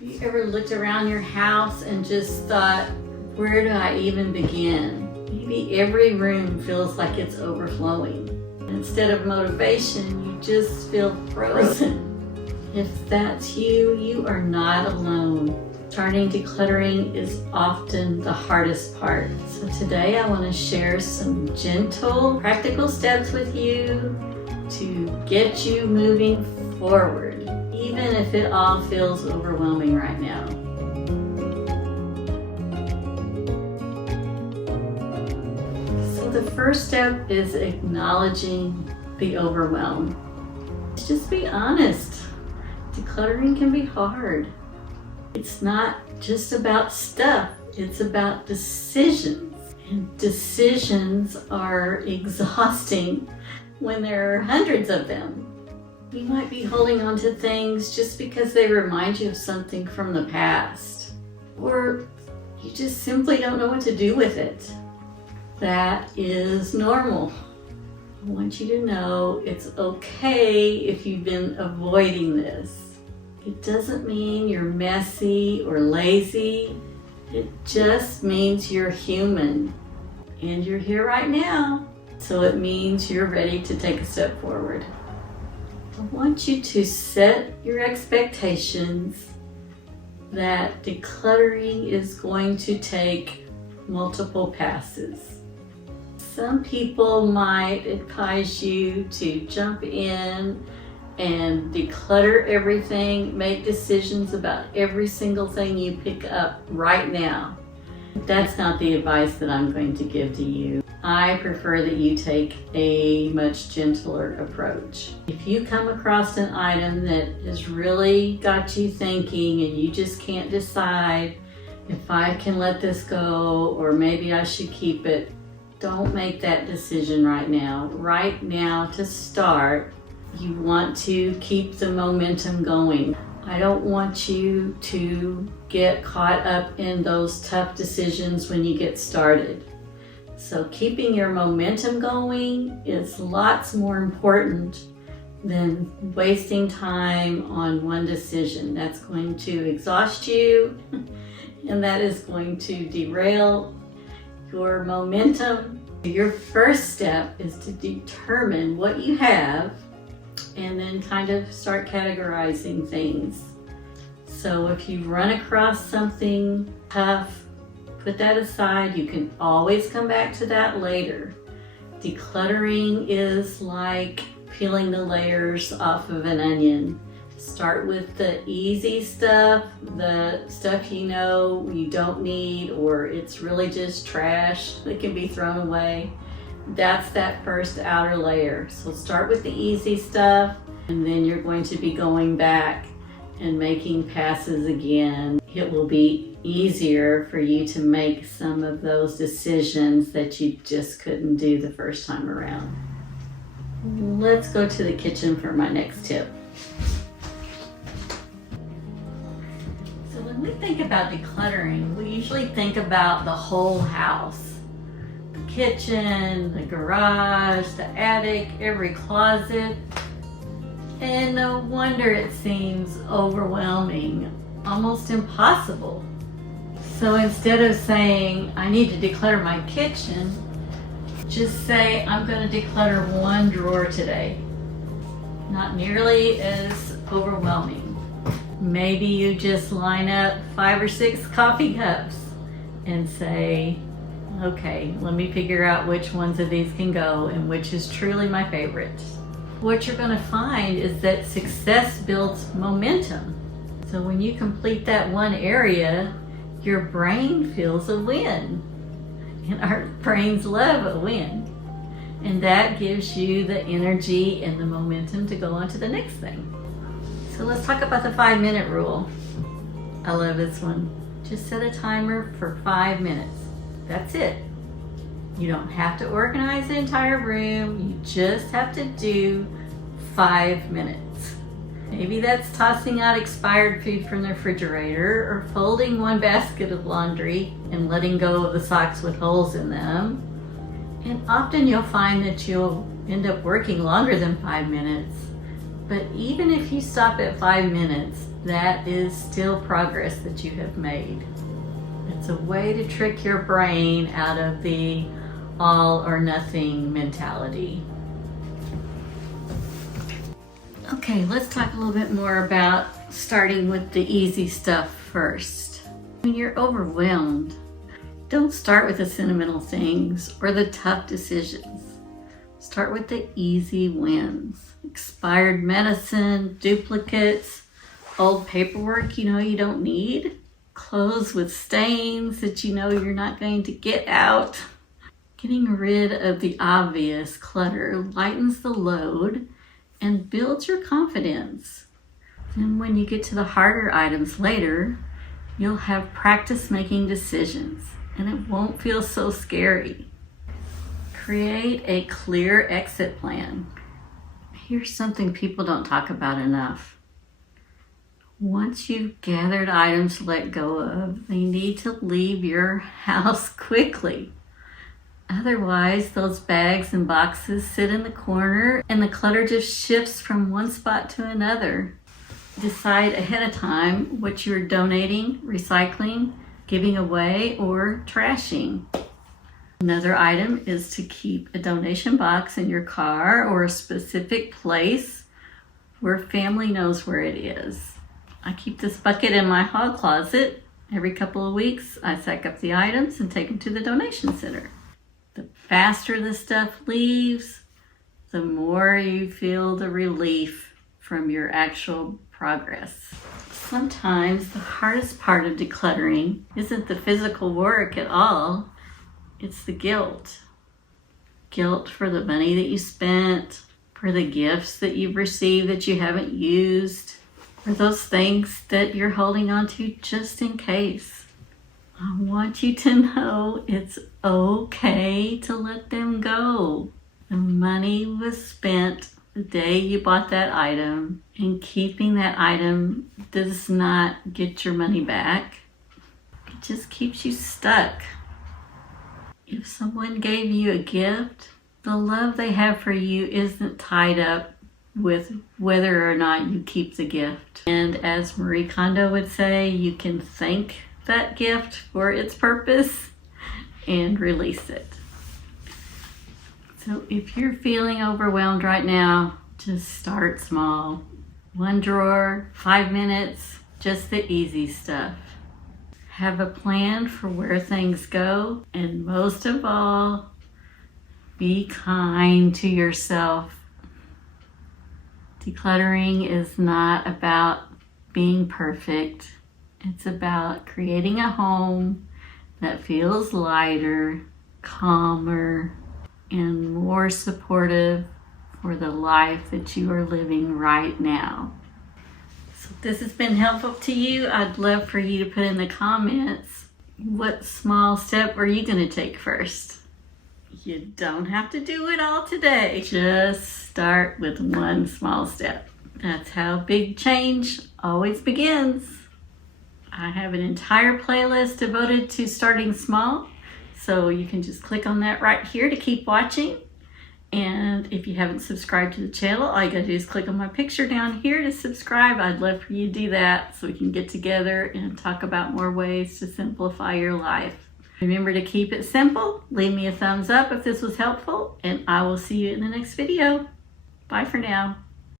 You ever looked around your house and just thought, where do I even begin? Maybe every room feels like it's overflowing. Instead of motivation, you just feel frozen. If that's you, you are not alone. Starting decluttering is often the hardest part. So today I want to share some gentle, practical steps with you to get you moving forward, even if it all feels overwhelming right now. So the first step is acknowledging the overwhelm. Just be honest. Decluttering can be hard. It's not just about stuff, it's about decisions. And decisions are exhausting when there are hundreds of them. You might be holding on to things just because they remind you of something from the past, or you just simply don't know what to do with it. That is normal. I want you to know it's okay if you've been avoiding this. It doesn't mean you're messy or lazy. It just means you're human. And you're here right now. So it means you're ready to take a step forward. I want you to set your expectations that decluttering is going to take multiple passes. Some people might advise you to jump in and declutter everything, make decisions about every single thing you pick up right now. That's not the advice that I'm going to give to you. I prefer that you take a much gentler approach. If you come across an item that has really got you thinking and you just can't decide if I can let this go or maybe I should keep it, don't make that decision right now. Right now, to start, you want to keep the momentum going. I don't want you to get caught up in those tough decisions when you get started. So keeping your momentum going is lots more important than wasting time on one decision. That's going to exhaust you and that is going to derail your momentum. Your first step is to determine what you have and then kind of start categorizing things. So if you run across something tough, put that aside. You can always come back to that later. Decluttering is like peeling the layers off of an onion. Start with the easy stuff, the stuff you know you don't need or it's really just trash that can be thrown away. That's that first outer layer. So start with the easy stuff and then you're going to be going back and making passes again. It will be easier for you to make some of those decisions that you just couldn't do the first time around. Let's go to the kitchen for my next tip. So when we think about decluttering, we usually think about the whole house. The kitchen, the garage, the attic, every closet. And no wonder it seems overwhelming, almost impossible. So instead of saying, I need to declutter my kitchen, just say, I'm going to declutter one drawer today. Not nearly as overwhelming. Maybe you just line up 5 or 6 coffee cups and say, okay, let me figure out which ones of these can go and which is truly my favorite. What you're going to find is that success builds momentum. So when you complete that one area, your brain feels a win. And our brains love a win. And that gives you the energy and the momentum to go on to the next thing. So let's talk about the 5-minute rule. I love this one. Just set a timer for 5 minutes. That's it. You don't have to organize the entire room. You just have to do 5 minutes. Maybe that's tossing out expired food from the refrigerator or folding one basket of laundry and letting go of the socks with holes in them. And often you'll find that you'll end up working longer than 5 minutes. But even if you stop at 5 minutes, that is still progress that you have made. It's a way to trick your brain out of the all or nothing mentality. Okay, let's talk a little bit more about starting with the easy stuff first. When you're overwhelmed, don't start with the sentimental things or the tough decisions. Start with the easy wins. Expired medicine, duplicates, old paperwork you know you don't need, clothes with stains that you know you're not going to get out. Getting rid of the obvious clutter lightens the load and builds your confidence. And when you get to the harder items later, you'll have practice making decisions and it won't feel so scary. Create a clear exit plan. Here's something people don't talk about enough. Once you've gathered items to let go of, they need to leave your house quickly. Otherwise, those bags and boxes sit in the corner and the clutter just shifts from one spot to another. Decide ahead of time what you're donating, recycling, giving away, or trashing. Another item is to keep a donation box in your car or a specific place where family knows where it is. I keep this bucket in my hall closet. Every couple of weeks, I sack up the items and take them to the donation center. The faster the stuff leaves, the more you feel the relief from your actual progress. Sometimes the hardest part of decluttering isn't the physical work at all, it's the guilt. Guilt for the money that you spent, for the gifts that you've received that you haven't used, for those things that you're holding on to just in case. I want you to know it's okay to let them go. The money was spent the day you bought that item, and keeping that item does not get your money back. It just keeps you stuck. If someone gave you a gift, the love they have for you isn't tied up with whether or not you keep the gift. And as Marie Kondo would say, you can thank that gift for its purpose and release it. So if you're feeling overwhelmed right now, just start small. 1 drawer, 5 minutes, just the easy stuff. Have a plan for where things go, and most of all, be kind to yourself. Decluttering is not about being perfect. It's about creating a home that feels lighter, calmer, and more supportive for the life that you are living right now. So if this has been helpful to you, I'd love for you to put in the comments, what small step are you going to take first? You don't have to do it all today. Just start with one small step. That's how big change always begins. I have an entire playlist devoted to starting small, so you can just click on that right here to keep watching. And if you haven't subscribed to the channel, all you gotta do is click on my picture down here to subscribe. I'd love for you to do that so we can get together and talk about more ways to simplify your life. Remember to keep it simple. Leave me a thumbs up if this was helpful, and I will see you in the next video. Bye for now.